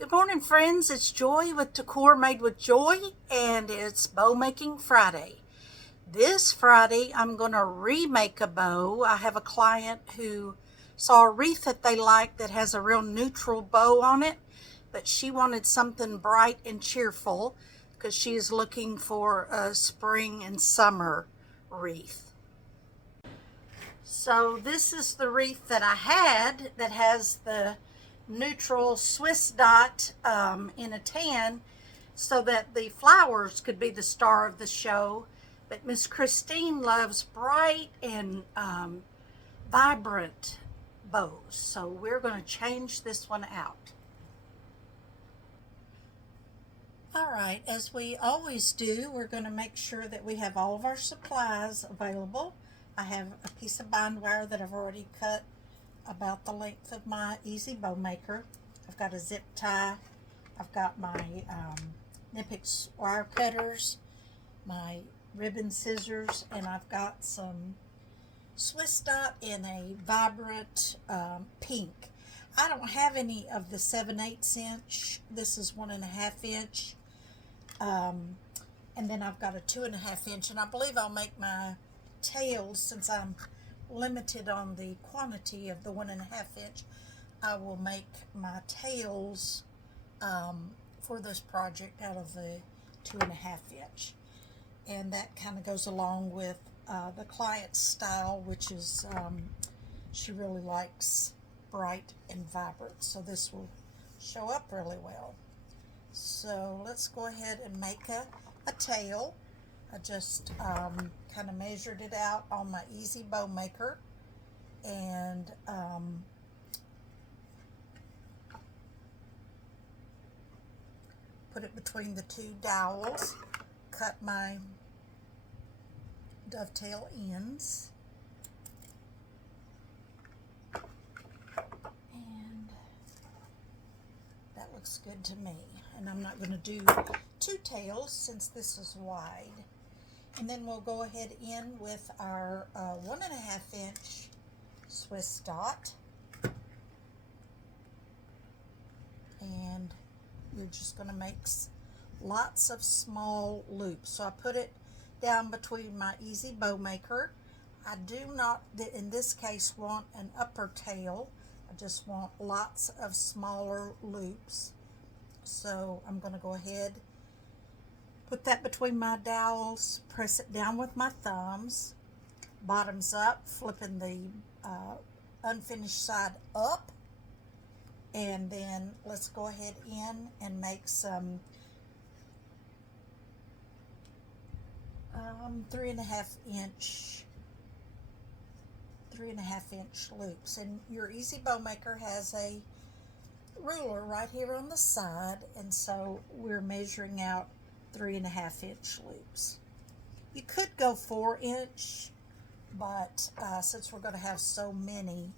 Good morning, friends. It's Joy with Decor Made with Joy, and it's Bow Making Friday. This Friday, I'm going to remake a bow. I have a client who saw a wreath that they liked that has a real neutral bow on it, but she wanted something bright and cheerful because she is looking for a spring and summer wreath. So this is the wreath that I had that has the neutral Swiss dot in a tan so that the flowers could be the star of the show. But Miss Christine loves bright and vibrant bows. So we're going to change this one out. All right, as we always do, we're going to make sure that we have all of our supplies available. I have a piece of bind wire that I've already cut about the length of my easy bow maker. I've got a zip tie. I've got my Nipix wire cutters, my ribbon scissors, and I've got some Swiss dot in a vibrant pink. I don't have any of the 7/8 inch. This is 1.5 inch. And then I've got a 2.5 inch, and I believe I'll make my tails, since I'm limited on the quantity of the 1.5 inch, I will make my tails for this project out of the 2.5 inch. And that kind of goes along with the client's style, which is she really likes bright and vibrant, so this will show up really well. So let's go ahead and make a tail. I just kind of measured it out on my easy bow maker, and put it between the two dowels, cut my dovetail ends, and that looks good to me. And I'm not going to do two tails since this is wide. And then we'll go ahead in with our 1.5 inch Swiss dot, and we're just going to make lots of small loops. So I put it down between my easy bow maker. I do not, in this case, want an upper tail. I just want lots of smaller loops. So I'm going to go ahead, put that between my dowels, press it down with my thumbs, bottoms up, flipping the unfinished side up, and then let's go ahead in and make some 3.5 inch loops. And your easy bow maker has a ruler right here on the side, and so we're measuring out 3.5 inch loops. You could go 4 inch, but since we're going to have so many,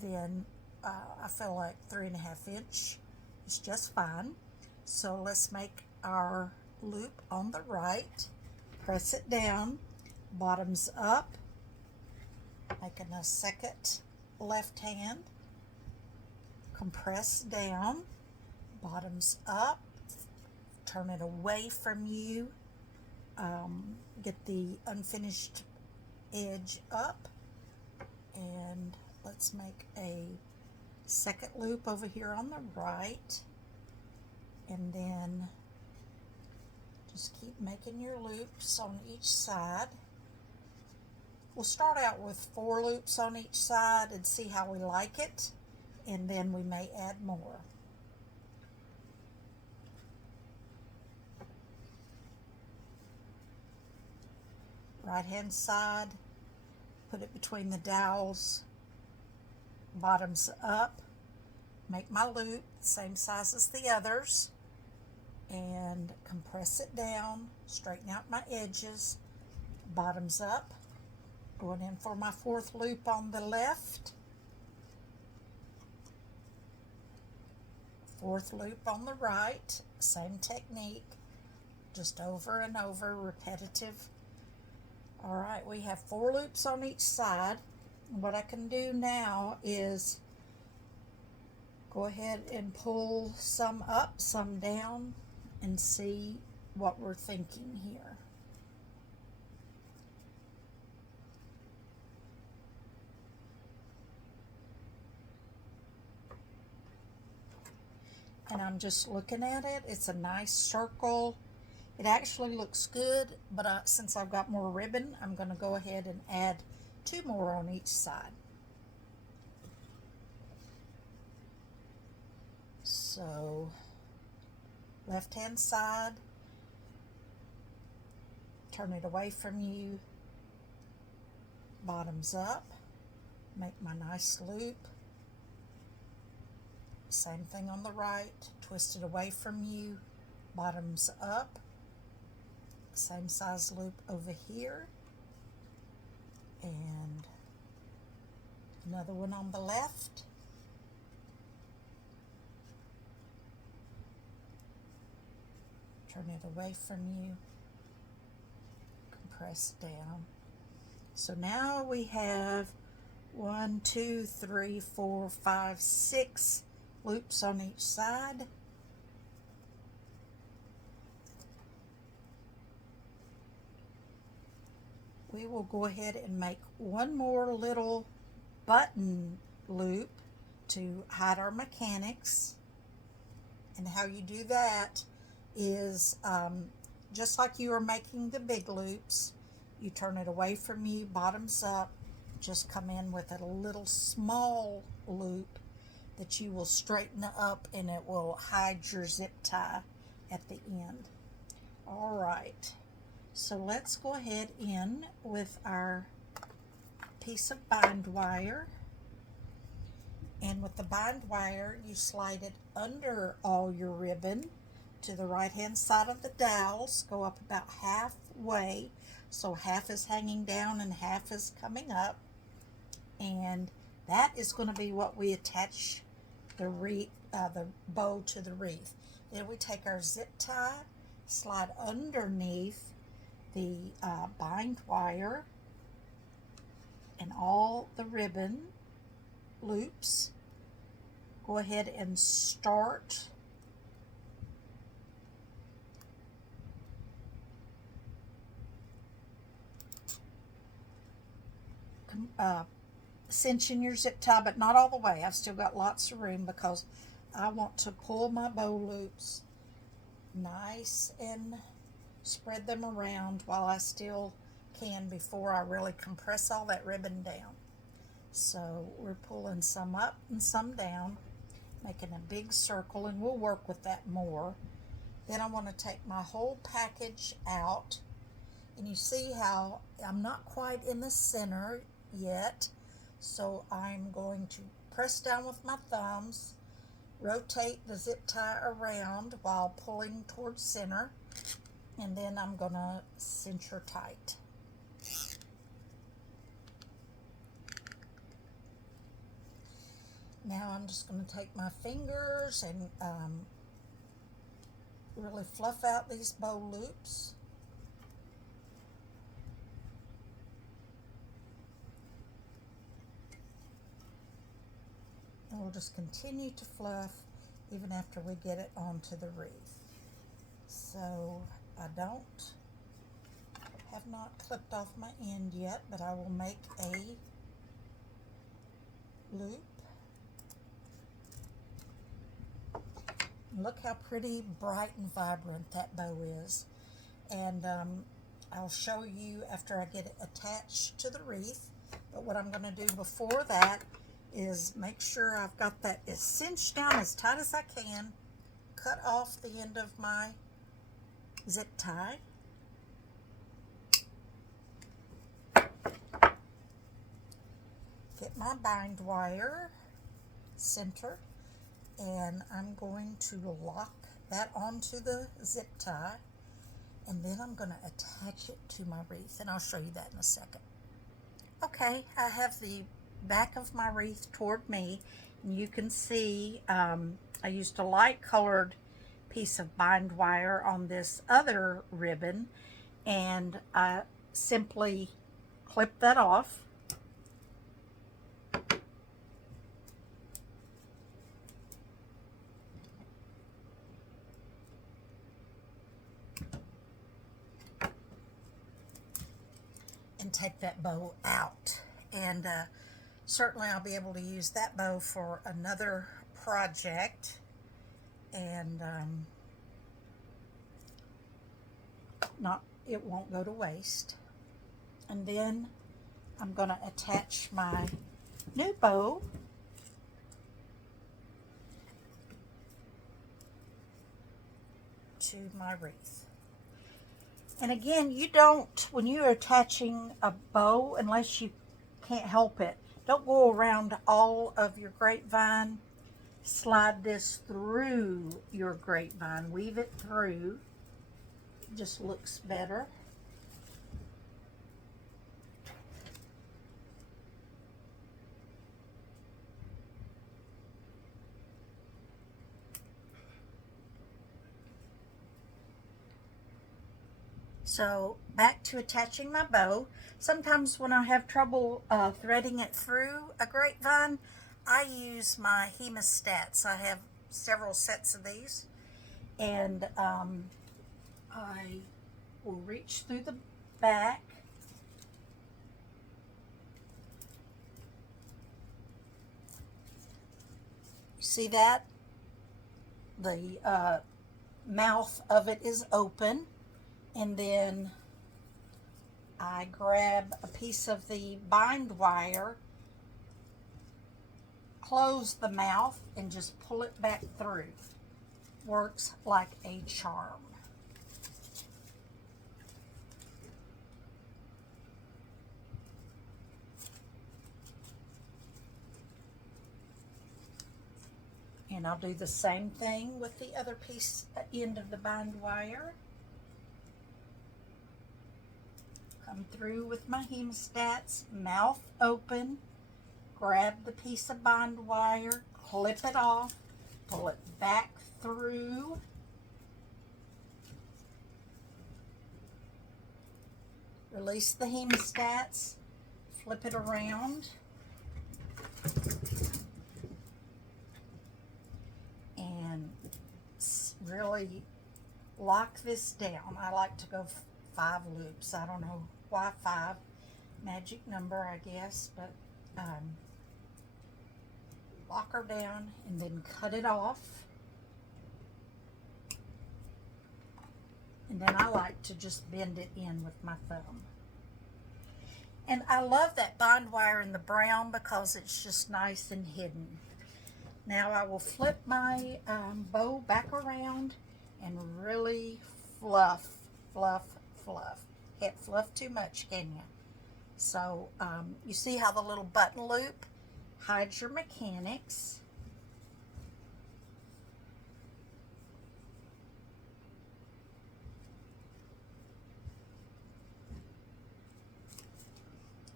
then I feel like 3.5 inch is just fine. So let's make our loop on the right, press it down, bottoms up, making a second left hand, compress down, bottoms up, turn it away from you, get the unfinished edge up, and let's make a second loop over here on the right, and then just keep making your loops on each side. We'll start out with 4 loops on each side and see how we like it, and then we may add more. Right hand side, put it between the dowels, bottoms up, make my loop same size as the others, and compress it down, straighten out my edges, bottoms up, going in for my 4th loop on the left, 4th loop on the right, same technique, just over and over, repetitive. All right, we have 4 loops on each side. What I can do now is go ahead and pull some up, some down, and see what we're thinking here. And I'm just looking at it. It's a nice circle. It actually looks good, but since I've got more ribbon, I'm going to go ahead and add 2 more on each side. So, left-hand side, turn it away from you, bottoms up, make my nice loop. Same thing on the right, twist it away from you, bottoms up, same size loop over here, and another one on the left. Turn it away from you, compress down. So now we have 1, 2, 3, 4, 5, 6 loops on each side. We will go ahead and make one more little button loop to hide our mechanics. And how you do that is just like you are making the big loops, you turn it away from you, bottoms up, just come in with a little small loop that you will straighten up, and it will hide your zip tie at the end. All right, so let's go ahead in with our piece of bind wire, and with the bind wire you slide it under all your ribbon to the right hand side of the dowels. Go up about halfway, so half is hanging down and half is coming up, and that is going to be what we attach the bow to the wreath. Then we take our zip tie, slide underneath the bind wire and all the ribbon loops. Go ahead and start cinching your zip tie, but not all the way. I've still got lots of room because I want to pull my bow loops nice and spread them around while I still can before I really compress all that ribbon down. So we're pulling some up and some down, making a big circle, and we'll work with that more. Then I want to take my whole package out, and you see how I'm not quite in the center yet, so I'm going to press down with my thumbs, rotate the zip tie around while pulling towards center, and then I'm going to cinch her tight. Now I'm just going to take my fingers and really fluff out these bow loops. And we'll just continue to fluff even after we get it onto the wreath. So I have not clipped off my end yet, but I will make a loop. Look how pretty, bright, and vibrant that bow is. And I'll show you after I get it attached to the wreath. But what I'm going to do before that is make sure I've got that as cinched down as tight as I can, cut off the end of my zip tie. Get my bind wire, center, and I'm going to lock that onto the zip tie, and then I'm going to attach it to my wreath, and I'll show you that in a second. Okay, I have the back of my wreath toward me, and you can see I used a light colored piece of bind wire on this other ribbon, and I simply clip that off. take that bow out. And certainly I'll be able to use that bow for another project. And it won't go to waste. And then I'm going to attach my new bow to my wreath. And again, you don't, when you're attaching a bow, unless you can't help it, don't go around all of your grapevine. Slide this through your grapevine. Weave it through. It just looks better. So back to attaching my bow. Sometimes when I have trouble threading it through a grapevine, I use my hemostats. I have several sets of these, and I will reach through the back. You see that? The mouth of it is open. And then I grab a piece of the bind wire, close the mouth, and just pull it back through. Works like a charm. And I'll do the same thing with the other piece, end of the bind wire. Come through with my hemostats, mouth open, grab the piece of bind wire, clip it off, pull it back through, release the hemostats, flip it around, and really lock this down. I like to go 5 loops. I don't know why 5, magic number I guess, but lock her down and then cut it off. And then I like to just bend it in with my thumb. And I love that bind wire in the brown because it's just nice and hidden. Now I will flip my bow back around and really fluff, fluff, fluff. Can't fluff too much, can you? So you see how the little button loop hides your mechanics.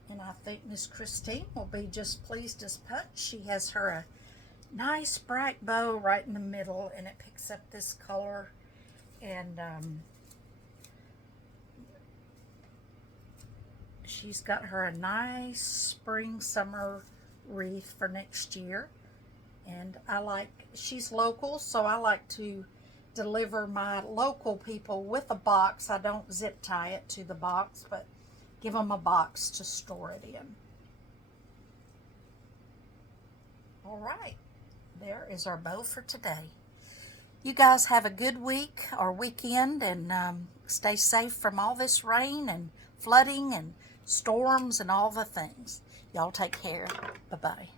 And I think Miss Christine will be just pleased as punch. She has her a nice bright bow right in the middle, and it picks up this color. And she's got her a nice spring summer wreath for next year. And she's local, so I like to deliver my local people with a box. I don't zip tie it to the box, but give them a box to store it in. All right, there is our bow for today. You guys have a good week or weekend, and stay safe from all this rain and flooding and storms and all the things. Y'all take care. Bye-bye.